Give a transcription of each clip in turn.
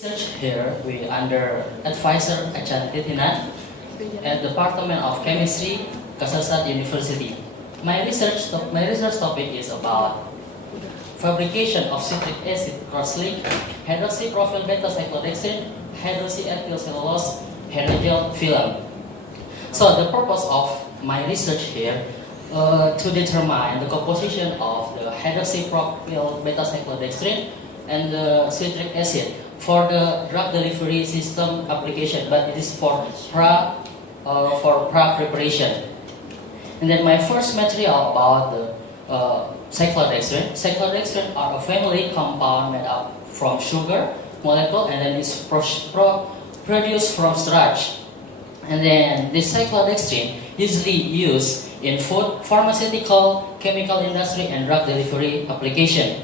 Research here we under advisor Achan Titinan at Department of Chemistry, KASETSART University. My research topic is about fabrication of citric acid cross-link, hydroxypropyl beta-cyclodextrin, hydroxyethylcellulose, hydrogel film. So the purpose of my research here to determine the composition of the hydroxypropyl beta-cyclodextrin and the citric acid for the drug delivery system application, but it is for drug preparation. And then my first material about the cyclodextrin. Cyclodextrin are a family compound made up from sugar molecule, and then it's produced from starch. And then this cyclodextrin usually used in food, pharmaceutical, chemical industry, and drug delivery application.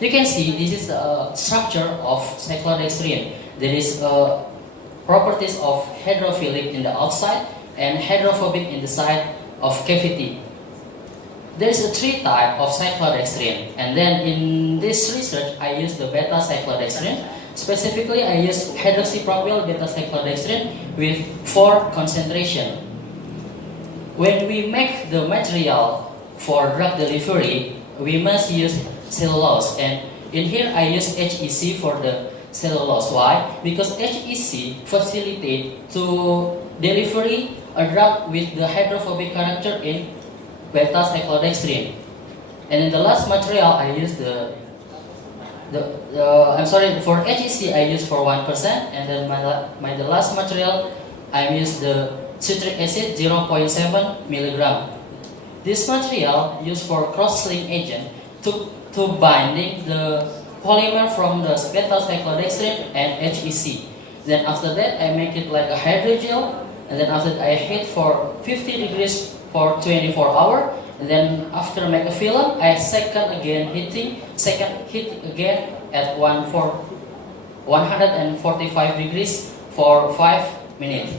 You can see this is the structure of cyclodextrin. There is properties of hydrophilic in the outside and hydrophobic in the side of cavity. There is a three type of cyclodextrin, and then in this research I use the beta-cyclodextrin. Specifically, I use hydroxypropyl beta-cyclodextrin with 4 concentration. When we make the material for drug delivery, we must use cellulose, and in here I use HEC for the cellulose. Why? Because HEC facilitate to delivery a drug with the hydrophobic character in beta-cyclodextrin. And in the last material I use for HEC I use for 1%, and then the last material I use the citric acid 0.7 milligram. This material used for cross-link agent to binding the polymer from the beta-cyclodextrin and HEC. Then after that I make it like a hydrogel, and then after that I heat for 50 degrees for 24 hours, and then after make a film I second heat again at 145 degrees for 5 minutes.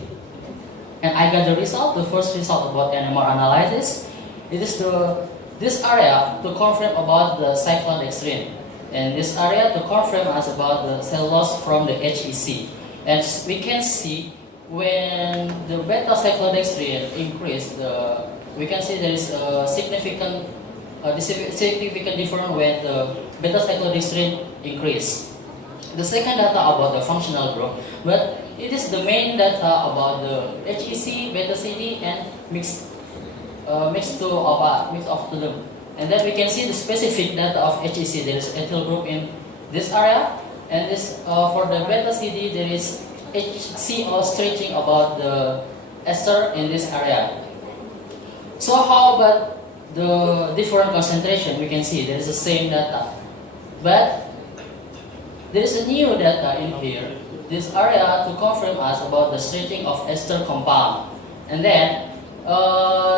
And I got the result, the first result about NMR analysis. It is this area to confirm about the cyclodextrin, and this area to confirm us about the cellulose from the HEC. And we can see when the beta-cyclodextrin increase, we can see there is a significant difference when the beta-cyclodextrin increase. The second data about the functional group, but it is the main data about the HEC, beta-CD, and mix of them. And then we can see the specific data of HEC. There is ethyl group in this area, and this for the beta-CD there is HCO stretching about the ester in this area. So how about the different concentration? We can see there is the same data, but there is a new data in here, this area to confirm us about the stretching of ester compound. And then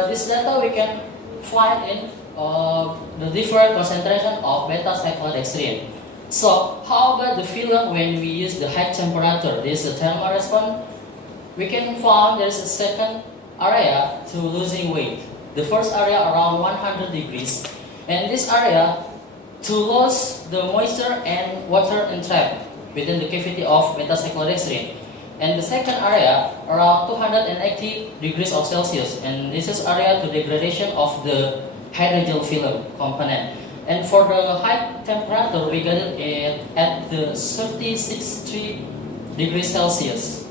this data we can find in the different concentration of beta-cyclodextrin. So how about the film when we use the high temperature? This is the thermal response. We can find there is a second area to losing weight. The first area around 100 degrees, and this area to lose the moisture and water entrapped within the cavity of beta-cyclodextrin. And the second area around 280 degrees of Celsius, and this is area to degradation of the hydrogel film component. And for the high temperature we got it at the 36.3 degrees Celsius.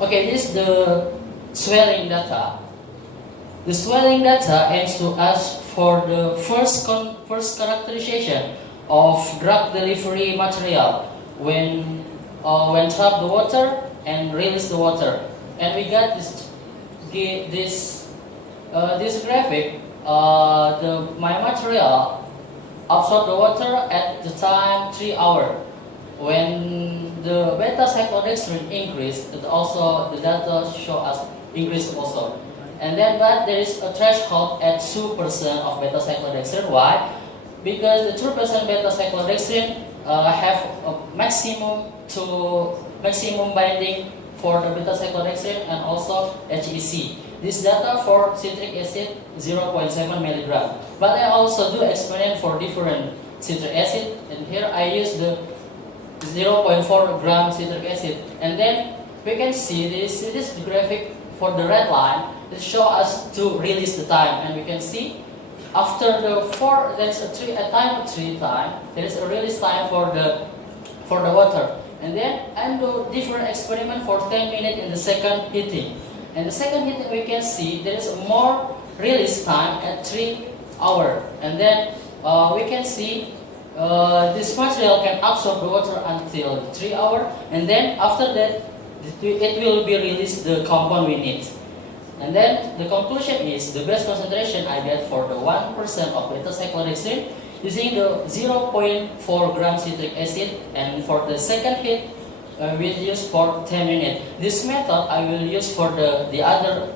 Okay, this is the swelling data. The swelling data aims to ask for the first characterization of drug delivery material when trap the water and release the water. And we got this graphic. My material absorb the water at the time 3 hours. When the beta-cyclodextrin increased, also the data show us increase also. And then, but there is a threshold at 2% of beta-cyclodextrin. Why? Because the 2% beta-cyclodextrin have a maximum binding for the beta-cyclodextrin and also HEC. This data for citric acid 0.7 milligram. But I also do experiment for different citric acid, and here I use the 0.4 gram citric acid. And then we can see this graphic for the red line. It shows us to release the time, and we can see after the there's a time of 3 times. There is a release time for the water. And then I do different experiment for 10 minutes in the second heating. And the second heating we can see there is more release time at 3 hours. And then we can see this material can absorb the water until 3 hours. And then after that it will be released the compound we need. And then the conclusion is the best concentration I get for the 1% of beta cyclohexane using the 0.4 gram citric acid, and for the second heat we'll use for 10 minutes. This method I will use for the other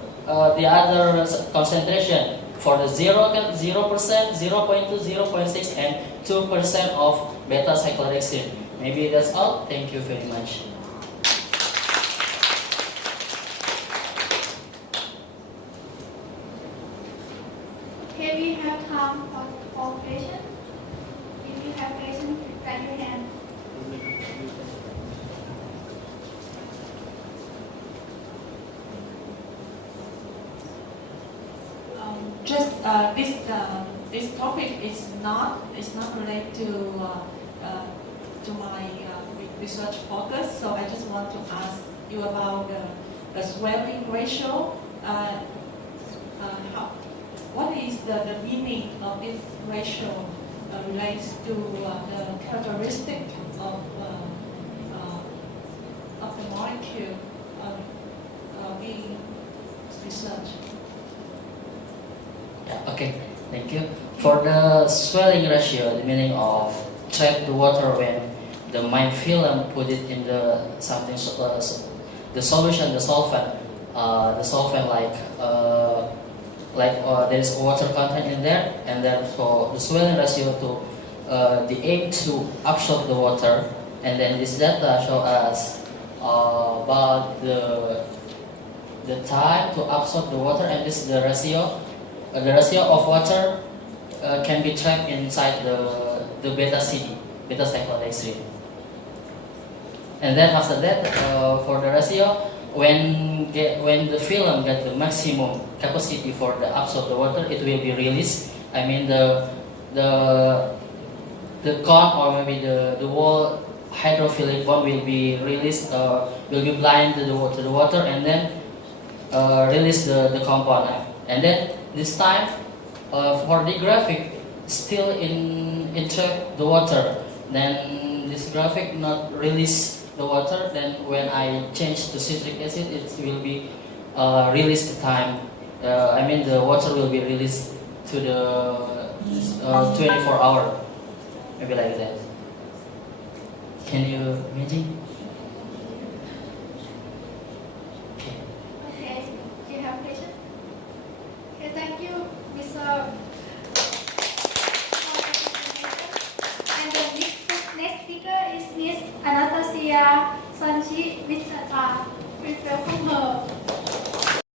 concentration for the 0%, 0.2, 0.6 and 2% of beta cyclohexane. Maybe that's all. Thank you very much. Okay, we have time for questions. If you have questions, raise your hand. This topic is not related to my research focus. So I just want to ask you about the swelling ratio. What is the meaning of this ratio relates to the characteristic of the molecule being researched? Yeah, okay, thank you. For the swelling ratio, the meaning of trap the water when the main film put it in the something the solution, the solvent there is water content in there, and therefore the swelling ratio to the aim to absorb the water. And then this data show us about the time to absorb the water, and this is the ratio. The ratio of water can be trapped inside the beta CD, beta cyclohexane. And then after that, for the ratio, when the film get the maximum capacity for the absorb the water, it will be released. I mean the cone, or maybe the whole hydrophilic bond will be released, will be blind to the water, and then release the compound. And then this time for the graphic still in trap the water. Then this graphic not release the water. Then when I change to citric acid, it will be release the time. I mean the water will be released to the 24 hour, maybe like that. Can you imagine? Okay. Okay, do you have questions? Okay, thank you, Mr. And the next speaker is Miss Anastasia Sanchi Vichata. Please welcome her.